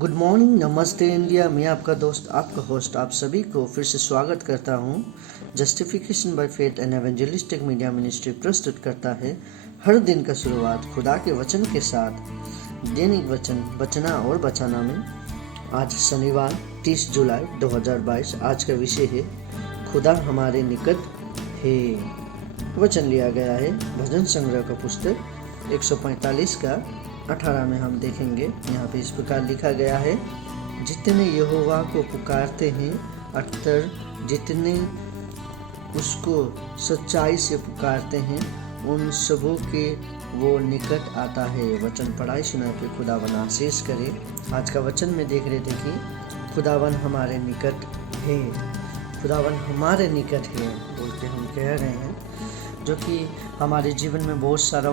Good morning, नमस्ते India. मैं आपका दोस्त, आपका होस्ट, आप सभी को फिर से स्वागत करता हूँ। Justification by faith and evangelistic media ministry प्रस्तुत करता है हर दिन का शुरुआत खुदा के वचन के साथ। दैनिक वचन बचना और बचाना में आज शनिवार 30 जुलाई 2022। आज का विषय है खुदा हमारे निकट है। वचन लिया गया है भजन संग्रह का पुस्तक 145 का 18 में हम देखेंगे। यहाँ पे इस प्रकार लिखा गया है, जितने यहोवा को पुकारते हैं अर्थात जितने उसको सच्चाई से पुकारते हैं उन सबों के वो निकट आता है। वचन पढ़ाई सुनाई पे खुदावन आशीष करे। आज का वचन में देख रहे थे कि खुदावन हमारे निकट है, खुदावन हमारे निकट है बोल के हम कह रहे हैं, जो कि हमारे जीवन में बहुत सारा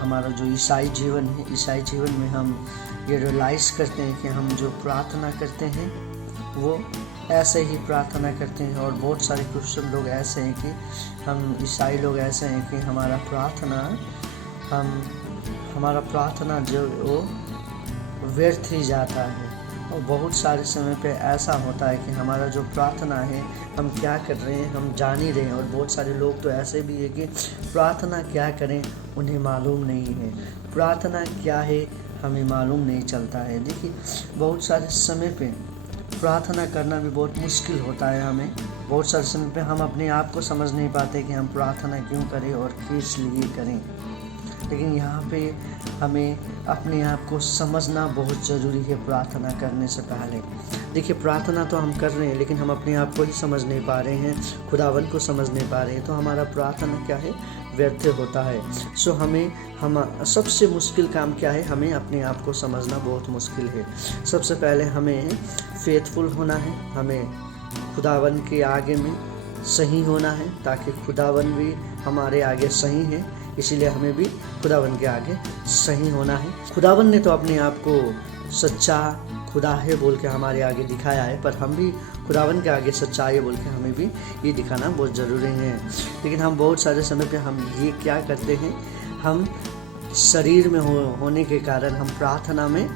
हमारा जो ईसाई जीवन है, ईसाई जीवन में हम ये रियलाइज़ करते हैं कि हम जो प्रार्थना करते हैं वो ऐसे ही प्रार्थना करते हैं। और बहुत सारे क्रिश्चियन लोग ऐसे हैं कि हम ईसाई लोग ऐसे हैं कि हमारा प्रार्थना जो वो व्यर्थ ही जाता है। और बहुत सारे समय पे ऐसा होता है कि हमारा जो प्रार्थना है हम क्या कर रहे हैं हम जान ही रहे हैं। और बहुत सारे लोग तो ऐसे भी है कि प्रार्थना क्या करें उन्हें मालूम नहीं है, प्रार्थना क्या है हमें मालूम नहीं चलता है। देखिए, बहुत सारे समय पे प्रार्थना करना भी बहुत मुश्किल होता है हमें। बहुत सारे समय पे हम अपने आप को समझ नहीं पाते कि हम प्रार्थना क्यों करें और किस लिए करें। लेकिन यहाँ पे हमें अपने आप को समझना बहुत ज़रूरी है प्रार्थना करने से पहले। देखिए, प्रार्थना तो हम कर रहे हैं लेकिन हम अपने आप को ही समझ नहीं पा रहे हैं, खुदावन को समझ नहीं पा रहे हैं, तो हमारा प्रार्थना क्या है, व्यर्थ होता है। सो हम सबसे मुश्किल काम क्या है, हमें अपने आप को समझना बहुत मुश्किल है। सबसे पहले हमें फेथफुल होना है, हमें खुदावन के आगे में सही होना है ताकि खुदावन भी हमारे आगे सही है, इसीलिए हमें भी खुदावन के आगे सही होना है। खुदावन ने तो अपने आप को सच्चा खुदा है बोल के हमारे आगे दिखाया है, पर हम भी खुदावन के आगे सच्चा है बोल के हमें भी ये दिखाना बहुत ज़रूरी है। लेकिन हम बहुत सारे समय पे हम ये क्या करते हैं, हम शरीर में होने के कारण हम प्रार्थना में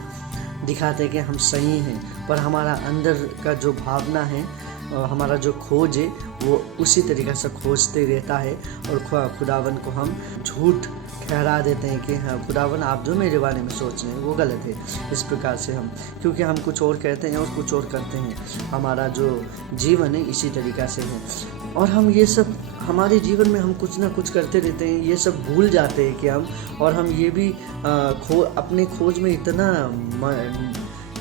दिखाते हैं कि हम सही हैं, पर हमारा अंदर का जो भावना है, हमारा जो खोज है वो उसी तरीक़े से खोजते रहता है। और खुदावन को हम झूठ ठहरा देते हैं कि हाँ खुदावन आप जो मेरे बारे में सोच रहे हैं वो गलत है। इस प्रकार से हम, क्योंकि हम कुछ और कहते हैं और कुछ और करते हैं, हमारा जो जीवन है इसी तरीक़ा से है। और हम ये सब हमारे जीवन में हम कुछ ना कुछ करते रहते हैं, ये सब भूल जाते हैं कि हम ये भी अपने खोज में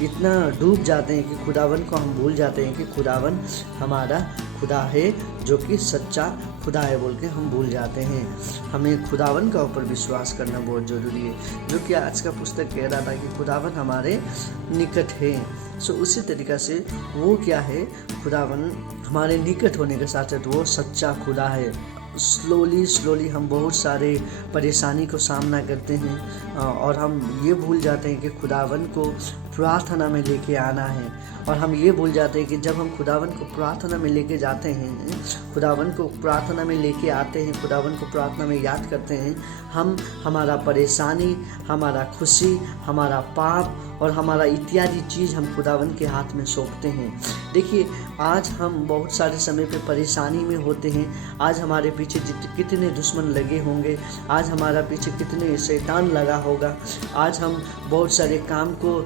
इतना डूब जाते हैं कि खुदावन को हम भूल जाते हैं कि खुदावन हमारा खुदा है जो कि सच्चा खुदा है बोल के हम भूल जाते हैं। हमें खुदावन का ऊपर विश्वास करना बहुत ज़रूरी है, जो कि आज का पुस्तक कह रहा था कि खुदावन हमारे निकट है। सो उसी तरीक़ा से वो क्या है, खुदावन हमारे निकट होने के साथ साथ वो सच्चा खुदा है। स्लोली हम बहुत सारे परेशानी को सामना करते हैं और हम ये भूल जाते हैं कि खुदावन को प्रार्थना में लेके आना है। और हम ये भूल जाते हैं कि जब हम खुदावन को प्रार्थना में लेके जाते हैं, खुदावन को प्रार्थना में लेके आते हैं, खुदावन को प्रार्थना में याद करते हैं, हम हमारा परेशानी, हमारा खुशी, हमारा पाप और हमारा इत्यादि चीज़ हम खुदावन के हाथ में सौंपते हैं। देखिए, आज हम बहुत सारे समय पे परेशानी में होते हैं, आज हमारे पीछे कितने दुश्मन लगे होंगे, आज हमारा पीछे कितने शैतान लगा होगा, आज हम बहुत सारे काम को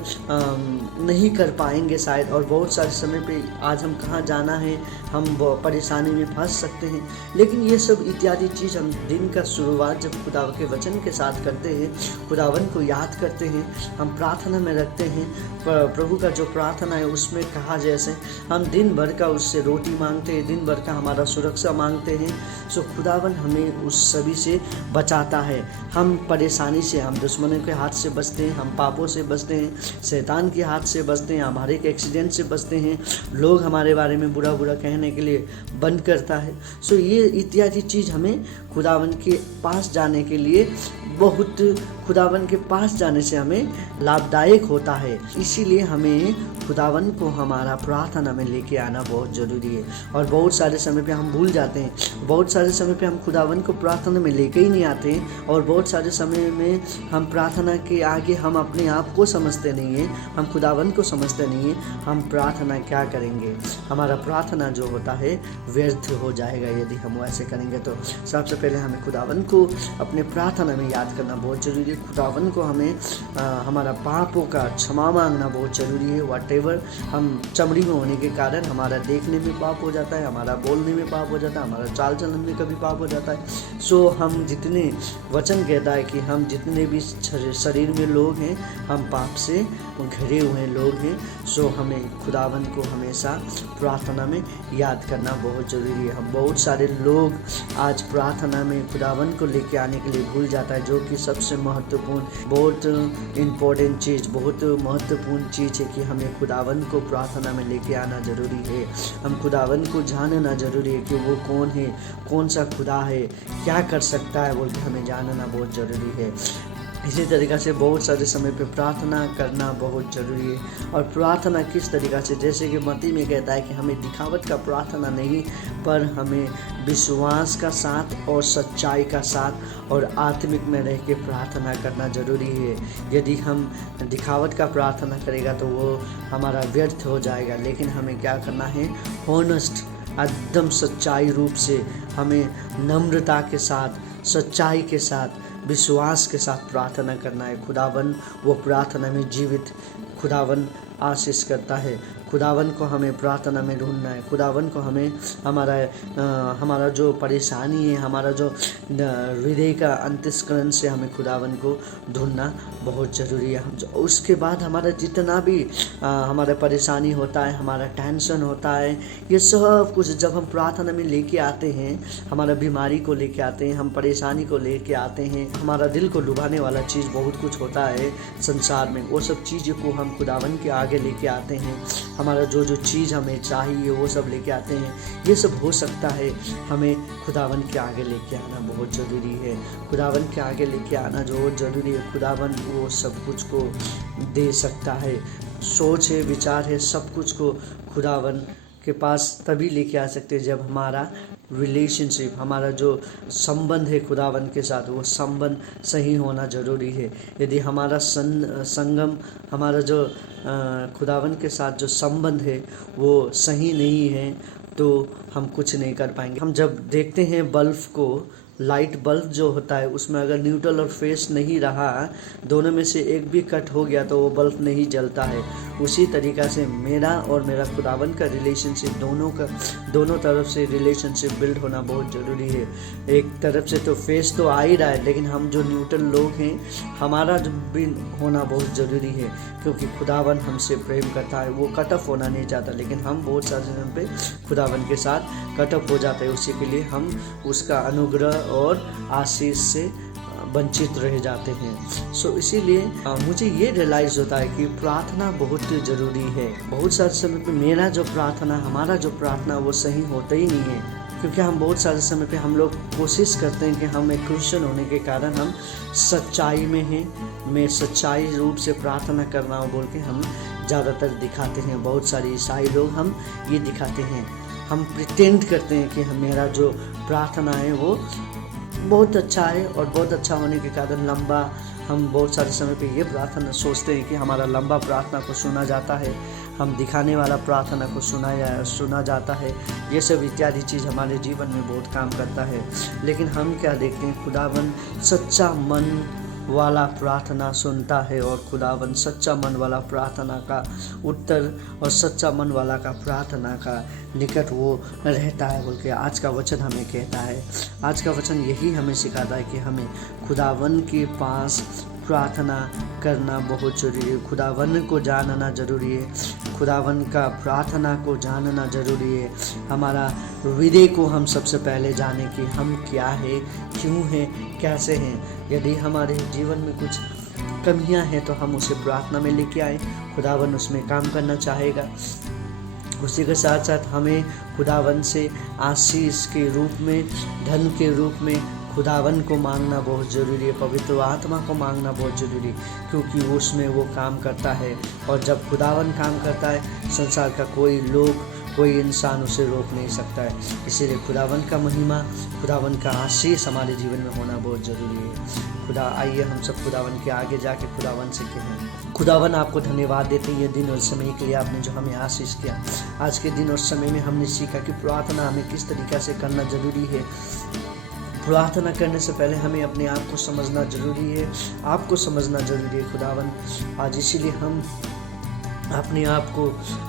नहीं कर पाएंगे शायद, और बहुत सारे समय पे आज हम कहाँ जाना है, हम परेशानी में फंस सकते हैं। लेकिन ये सब इत्यादि चीज़ हम दिन का शुरुआत जब खुदा के वचन के साथ करते हैं, खुदावन को याद करते हैं, हम प्रार्थना में रखते हैं, प्रभु का जो प्रार्थना है उसमें कहा जैसे हम दिन भर का उससे रोटी मांगते हैं, दिन भर का हमारा सुरक्षा मांगते हैं। सो खुदावन हमें उस सभी से बचाता है। हम परेशानी से, हम दुश्मनों के हाथ से बचते हैं, हम पापों से बचते हैं, शैतान के हाथ से बचते हैं, हमारे एक एक्सीडेंट से बचते हैं, लोग हमारे बारे में बुरा कहने के लिए बंद करता है। सो ये इत्यादि चीज़ हमें खुदावन के पास जाने के लिए खुदावन के पास जाने से हमें लाभदायक होता है। इसीलिए हमें खुदावन को हमारा प्रार्थना में लेके आना बहुत ज़रूरी है। और बहुत सारे समय पे हम भूल जाते हैं, बहुत सारे समय पे हम खुदावन को प्रार्थना में लेके ही नहीं आते और बहुत सारे समय में हम प्रार्थना के आगे हम अपने आप को समझते नहीं हैं, हम खुदावन को समझते नहीं हैं। हम प्रार्थना क्या करेंगे, हमारा प्रार्थना जो होता है व्यर्थ हो जाएगा यदि हम वैसे करेंगे। तो सबसे पहले हमें खुदावन को अपने प्रार्थना में याद करना बहुत ज़रूरी है। खुदावन को हमें हमारा पापों का क्षमा मांगना बहुत ज़रूरी है। व्हाटएवर हम चमड़ी में होने के कारण हमारा देखने में पाप हो जाता है, हमारा बोलने में पाप हो जाता है, हमारा चाल चलन में कभी पाप हो जाता है। सो हम जितने वचन कहता है कि हम जितने भी शरीर में लोग हैं हम पाप से घिरे हुए लोग हैं। सो हमें खुदावन को हमेशा प्रार्थना में याद करना बहुत ज़रूरी है। हम बहुत सारे लोग आज प्रार्थना में खुदावन को लेके आने के लिए भूल जाता है, जो कि सबसे महत्वपूर्ण, बहुत इम्पोर्टेंट चीज़, बहुत महत्वपूर्ण चीज़ है कि हमें खुदावन को प्रार्थना में लेके आना ज़रूरी है। हम खुदावन को जानना ज़रूरी है कि वो कौन है, कौन सा खुदा है, क्या कर सकता है बोल के हमें जानना बहुत ज़रूरी है। इसी तरीक़ा से बहुत सारे समय पे प्रार्थना करना बहुत ज़रूरी है। और प्रार्थना किस तरीक़ा से, जैसे कि मत्ती में कहता है कि हमें दिखावट का प्रार्थना नहीं, पर हमें विश्वास का साथ और सच्चाई का साथ और आत्मिक में रह के प्रार्थना करना ज़रूरी है। यदि हम दिखावट का प्रार्थना करेगा तो वो हमारा व्यर्थ हो जाएगा। लेकिन हमें क्या करना है, हॉनेस्ट, एकदम सच्चाई रूप से, हमें नम्रता के साथ, सच्चाई के साथ, विश्वास के साथ प्रार्थना करना है। खुदावन वो प्रार्थना में जीवित, खुदावन आशीष करता है। खुदावन को हमें प्रार्थना में ढूंढना है। खुदावन को हमें हमारा जो परेशानी है, हमारा जो हृदय का अंतस्करण से हमें खुदावन को ढूंढना बहुत ज़रूरी है। उसके बाद हमारा जितना भी हमारा परेशानी होता है, हमारा टेंशन होता है, ये सब कुछ जब हम प्रार्थना में लेके आते हैं, हमारा बीमारी को लेके आते हैं, हम परेशानी को लेके आते हैं, हमारा दिल को लुभाने वाला चीज़ बहुत कुछ होता है संसार में, वो सब चीज़ों को हम खुदावन के आगे लेके आते हैं। हमारा जो चीज़ हमें चाहिए वो सब लेके आते हैं। ये सब हो सकता है, हमें खुदावन के आगे लेके आना बहुत ज़रूरी है। खुदावन के आगे लेके आना जो बहुत ज़रूरी है। खुदावन वो सब कुछ को दे सकता है। सोच है, विचार है, सब कुछ को खुदावन के पास तभी लेके आ सकते हैं जब हमारा रिलेशनशिप, हमारा जो संबंध है खुदावन के साथ, वो संबंध सही होना ज़रूरी है। यदि हमारा संगम, हमारा जो खुदावन के साथ जो संबंध है वो सही नहीं है तो हम कुछ नहीं कर पाएंगे। हम जब देखते हैं बल्ब को, लाइट बल्ब जो होता है, उसमें अगर न्यूट्रल और फेस नहीं रहा, दोनों में से एक भी कट हो गया तो वो बल्ब नहीं जलता है। उसी तरीक़ा से मेरा और मेरा खुदावन का रिलेशनशिप, दोनों तरफ से रिलेशनशिप बिल्ड होना बहुत ज़रूरी है। एक तरफ से तो फेस तो आ ही रहा है, लेकिन हम जो न्यूट्रल लोग हैं, हमारा भी होना बहुत ज़रूरी है, क्योंकि खुदावन हमसे प्रेम करता है। वो कटअप होना नहीं चाहता, लेकिन हम बहुत सारे समय पे खुदावन के साथ कटअप हो जाते हैं। उसी के लिए हम उसका अनुग्रह और आशीष से वंचित रह जाते हैं। सो इसीलिए मुझे ये रियलाइज़ होता है कि प्रार्थना बहुत ज़रूरी है। बहुत सारे समय पे मेरा जो प्रार्थना, हमारा जो प्रार्थना वो सही होता ही नहीं है, क्योंकि हम बहुत सारे समय पे हम लोग कोशिश करते हैं कि हम एक क्रिश्चियन होने के कारण हम सच्चाई में हैं, मैं सच्चाई रूप से प्रार्थना कर रहा हूँ बोल के हम ज़्यादातर दिखाते हैं। बहुत सारे ईसाई लोग हम ये दिखाते हैं, हम प्रिटेंड करते हैं कि मेरा जो प्रार्थना है वो बहुत अच्छा है, और बहुत अच्छा होने के कारण लंबा, हम बहुत सारे समय पे ये प्रार्थना सोचते हैं कि हमारा लंबा प्रार्थना को सुना जाता है, हम दिखाने वाला प्रार्थना को सुना जाता है। ये सब इत्यादि चीज़ हमारे जीवन में बहुत काम करता है। लेकिन हम क्या देखते हैं, खुदावन सच्चा मन वाला प्रार्थना सुनता है, और खुदावन सच्चा मन वाला प्रार्थना का उत्तर और सच्चा मन वाला का प्रार्थना का निकट वो रहता है बोल के आज का वचन हमें कहता है। आज का वचन यही हमें सिखाता है कि हमें खुदावन के पास प्रार्थना करना बहुत ज़रूरी है, खुदावन को जानना ज़रूरी है, खुदावन का प्रार्थना को जानना ज़रूरी है। हमारा हृदय को हम सबसे पहले जाने कि हम क्या है, क्यों हैं, कैसे हैं। यदि हमारे जीवन में कुछ कमियां हैं तो हम उसे प्रार्थना में लेके आए, खुदावन उसमें काम करना चाहेगा। उसी के साथ साथ हमें खुदावन से आशीष के रूप में, धन के रूप में खुदावन को मांगना बहुत ज़रूरी है, पवित्र आत्मा को मांगना बहुत ज़रूरी है, क्योंकि उसमें वो काम करता है। और जब खुदावन काम करता है, संसार का कोई लोग, कोई इंसान उसे रोक नहीं सकता है। इसीलिए खुदावन का महिमा, खुदावन का आशीष हमारे जीवन में होना बहुत ज़रूरी है। खुदा, आइए हम सब खुदावन के आगे जाके खुदावन से कहें। खुदावन, आपको धन्यवाद देते हैं ये दिन और समय के लिए आपने जो हमें आशीष किया। आज के दिन और समय में हमने सीखा कि प्रार्थना हमें किस तरीक़ा से करना ज़रूरी है। प्रार्थना करने से पहले हमें अपने आप को समझना ज़रूरी है, आपको समझना ज़रूरी है खुदावन। आज इसीलिए हम अपने आप को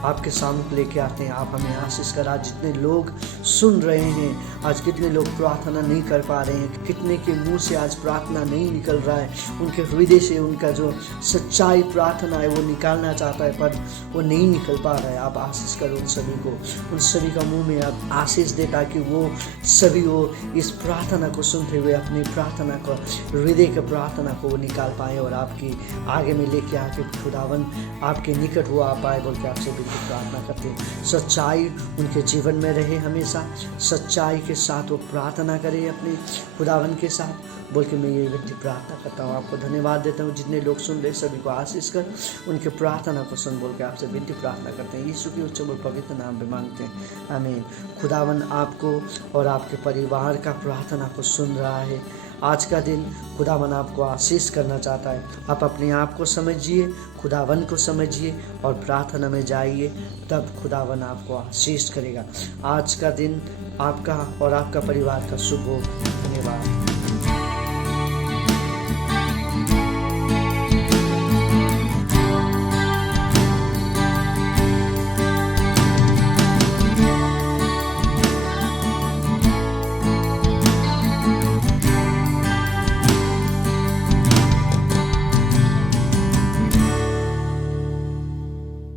आपके सामने लेके आते हैं। आप हमें आशीष कर। आज जितने लोग सुन रहे हैं, आज कितने लोग प्रार्थना नहीं कर पा रहे हैं, कितने के मुंह से आज प्रार्थना नहीं निकल रहा है, उनके हृदय से उनका जो सच्चाई प्रार्थना है वो निकालना चाहता है पर वो नहीं निकल पा रहा है। आप आशीष करो उन सभी को, उन सभी का मुँह में आप आशीष दे ताकि वो सभी वो इस प्रार्थना को सुनते हुए अपनी प्रार्थना को, हृदय के प्रार्थना को वो निकाल पाए और आपकी आगे में लेके आके खुदावन आपके निकट वो आ पाए बोल के आपसे बिल्कुल प्रार्थना करते हैं। सच्चाई उनके जीवन में रहे, हमेशा सच्चाई के साथ वो प्रार्थना करें अपने खुदावन के साथ बोल के मैं ये व्यक्ति प्रार्थना करता हूँ। आपको धन्यवाद देता हूँ। जितने लोग सुन रहे सभी को आशीष कर, उनके प्रार्थना को सुन बोल के आपसे विनती प्रार्थना करते हैं। यीशु के उच्च और पवित्र नाम में मांगते हैं, आमीन। खुदावन आपको और आपके परिवार का प्रार्थना को सुन रहा है। आज का दिन खुदावन आपको आशीष करना चाहता है। आप अपने आप को समझिए, खुदावन को समझिए और प्रार्थना में जाइए, तब खुदावन आपको आशीष करेगा। आज का दिन आपका और आपका परिवार का शुभ हो। धन्यवाद।